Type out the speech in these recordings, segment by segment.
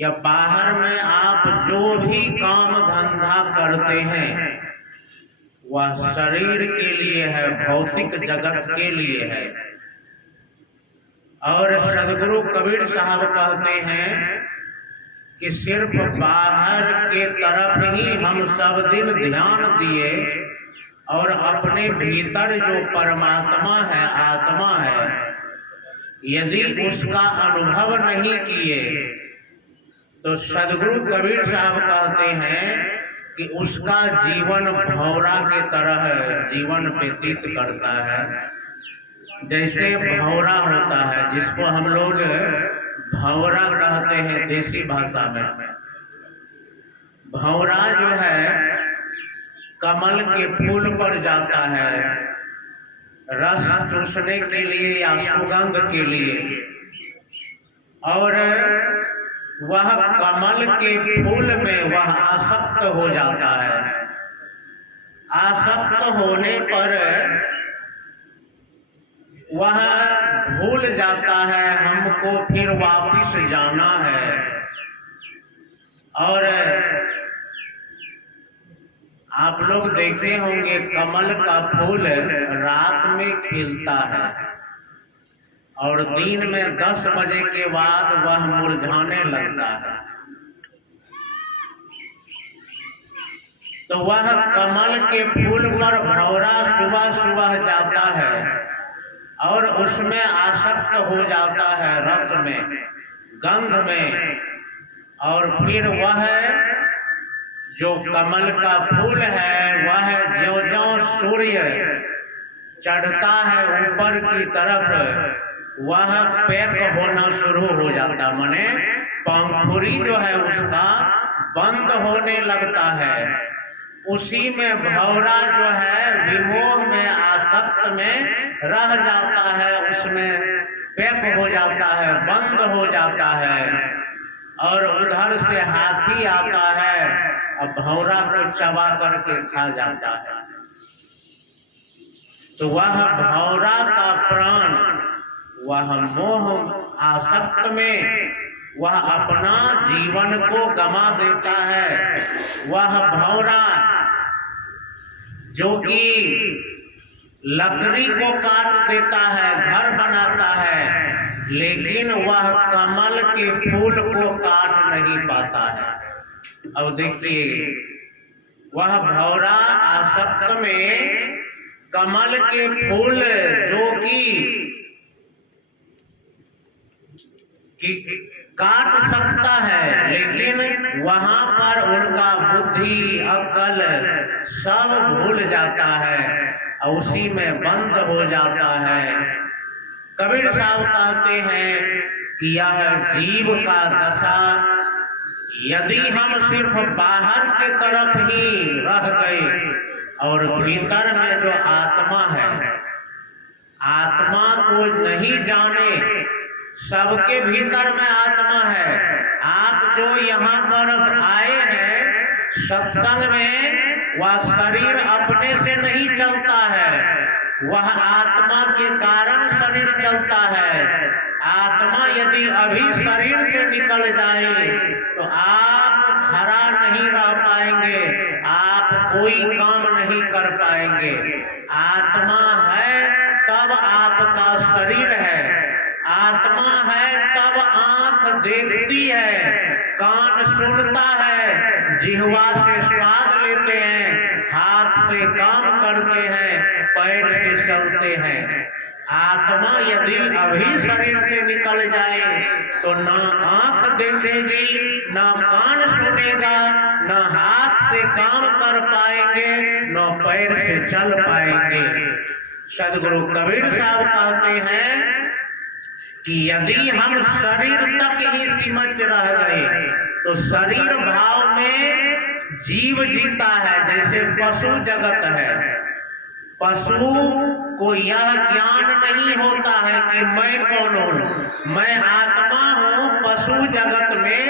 या बाहर में आप जो भी काम धंधा करते हैं वह शरीर के लिए है, भौतिक जगत के लिए है। और सदगुरु कबीर साहब कहते हैं कि सिर्फ बाहर के तरफ ही हम सब दिन ध्यान दिए और अपने भीतर जो परमात्मा है, आत्मा है, यदि उसका अनुभव नहीं किए तो सदगुरु कबीर साहब कहते हैं कि उसका जीवन भंवरा के तरह जीवन व्यतीत करता है। जैसे भंवरा होता है, जिसको हम लोग भंवरा कहते हैं देसी भाषा में। भंवरा जो है कमल के फूल पर जाता है रस चूसने के लिए या सुगंध के लिए, और वह कमल के फूल में वह आसक्त हो जाता है। आसक्त होने पर वह भूल जाता है हमको फिर वापिस जाना है। और आप लोग देखे होंगे कमल का फूल रात में खिलता है और दिन में 10 बजे के बाद वह मुरझाने लगता है। तो वह कमल के फूल पर भंवरा सुबह सुबह जाता है और उसमें आसक्त हो जाता है रस में, गंध में, और फिर वह जो कमल का फूल है वह ज्यों-ज्यों सूर्य चढ़ता है ऊपर की तरफ वह पैक होना शुरू हो जाता, माने पंखुड़ी जो है उसका बंद होने लगता है। उसी में भंवरा जो है विमोह में, आसक्त में रह जाता है, उसमें पैक हो जाता है, बंद हो जाता है। और उधर से हाथी आता है और भंवरा को चबा करके खा जाता है। तो वह भंवरा का प्राण, वह मोह आसक्त में वह अपना जीवन को गमा देता है। वह भंवरा जो कि लकड़ी को काट देता है, घर बनाता है, लेकिन वह कमल के फूल को काट नहीं पाता है। अब देखिए वह भंवरा आसक्त में कमल के फूल जो कि काट सकता है, लेकिन वहां पर उनका बुद्धि अक्ल सब भूल जाता है और उसी में बंद हो जाता है। कबीर साहब कहते हैं कि यह जीव का दशा, यदि हम सिर्फ बाहर के तरफ ही रह गए और भीतर में जो आत्मा है, आत्मा को नहीं जाने, सबके भीतर में आत्मा है। आप जो यहाँ पर आए हैं सत्संग में, वह शरीर अपने से नहीं चलता है, वह आत्मा के कारण शरीर चलता है। आत्मा यदि अभी शरीर से निकल जाए तो आप खड़ा नहीं रह पाएंगे, आप कोई काम नहीं कर पाएंगे। आत्मा है तब आपका शरीर है, आत्मा है तब आंख देखती है, कान सुनता है, जिह्वा से स्वाद लेते हैं, हाथ से काम करते हैं, पैर से चलते हैं। आत्मा यदि अभी शरीर से निकल जाए तो ना आंख देखेगी, ना कान सुनेगा, ना हाथ से काम कर पाएंगे, ना पैर से चल पाएंगे। सदगुरु कबीर साहब कहते हैं कि यदि हम शरीर तक ही सिमट रह गए तो शरीर भाव में जीव जीता है। जैसे पशु जगत है, पशु को यह ज्ञान नहीं होता है कि मैं कौन हूँ, मैं आत्मा हूँ। पशु जगत में,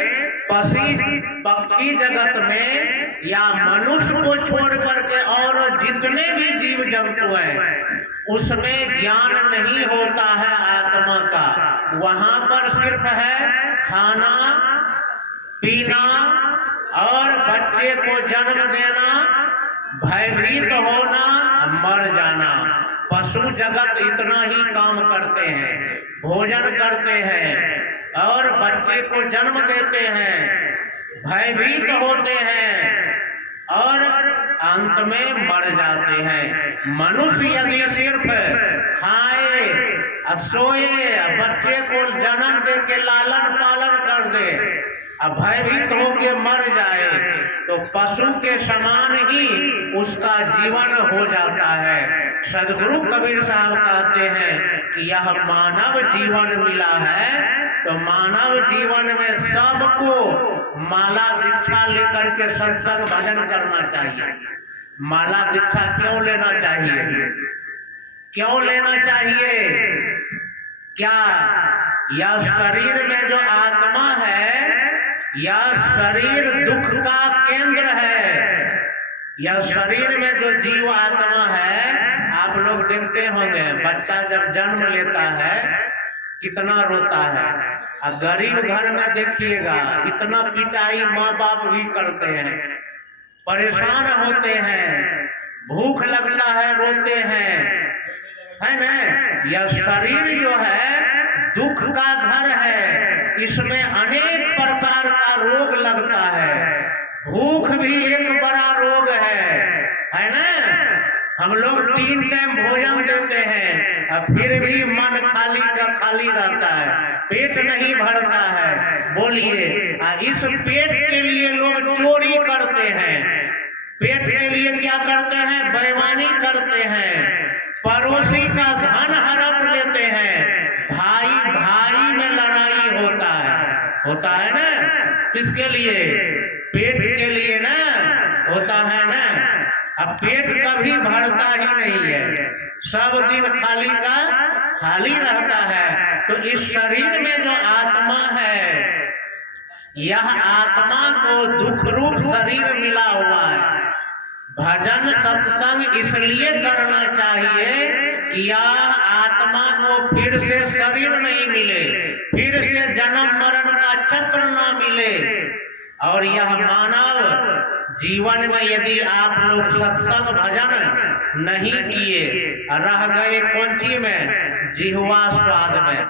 पक्षी जगत में या मनुष्य को छोड़ करके और जितने भी जीव जंतु हैं उसमें ज्ञान नहीं होता है आत्मा का। वहां पर सिर्फ है खाना, पीना और बच्चे को जन्म देना, भयभीत होना, मर जाना। पशु जगत इतना ही काम करते हैं, भोजन करते हैं और बच्चे को जन्म देते हैं, भयभीत होते हैं और अंत में मर जाते हैं। मनुष्य यदि सिर्फ खाए, सोए, बच्चे को जन्म दे के लालन पालन कर दे, अब भयभीत होके मर जाए, तो पशु के समान ही उसका जीवन हो जाता है। सदगुरु कबीर साहब कहते हैं कि यह मानव जीवन मिला है, तो मानव जीवन में सबको माला दीक्षा लेकर के सत्संग भजन करना चाहिए। माला दीक्षा क्यों लेना चाहिए? क्यों लेना चाहिए? क्या यह शरीर में जो आत्मा है, यह शरीर दुख का केंद्र है। यह शरीर में जो जीव आत्मा है, आप लोग देखते होंगे बच्चा जब जन्म लेता है कितना रोता है। और गरीब घर में देखिएगा इतना पिटाई माँ बाप भी करते हैं, परेशान होते हैं, भूख लगता है, रोते हैं, है ना। यह शरीर जो है दुख का घर है, इसमें अनेक प्रकार का रोग लगता है। भूख भी एक बड़ा रोग है ना। हम लोग 3 टाइम भोजन देते हैं और फिर भी मन खाली का खाली रहता है, पेट नहीं भरता है। बोलिए, इस पेट के लिए लोग चोरी करते हैं, पेट के लिए क्या करते हैं? बेईमानी करते हैं, पड़ोसी का धन हड़प लेते हैं, भाई भाई में लड़ाई होता है ना। किसके लिए? पेट के लिए ना, होता है ना। अब पेट कभी भरता ही नहीं है, सब दिन खाली का खाली रहता है। तो इस शरीर में जो आत्मा है, यह आत्मा को दुख रूप शरीर मिला हुआ है। भजन सत्संग इसलिए करना चाहिए कि यह आत्मा को फिर से शरीर नहीं मिले, फिर से जन्म मरण का चक्र ना मिले। और यह मानव जीवन में यदि आप लोग सत्संग भजन नहीं किए, रह गए कौन सी में? जिह्वा स्वाद में।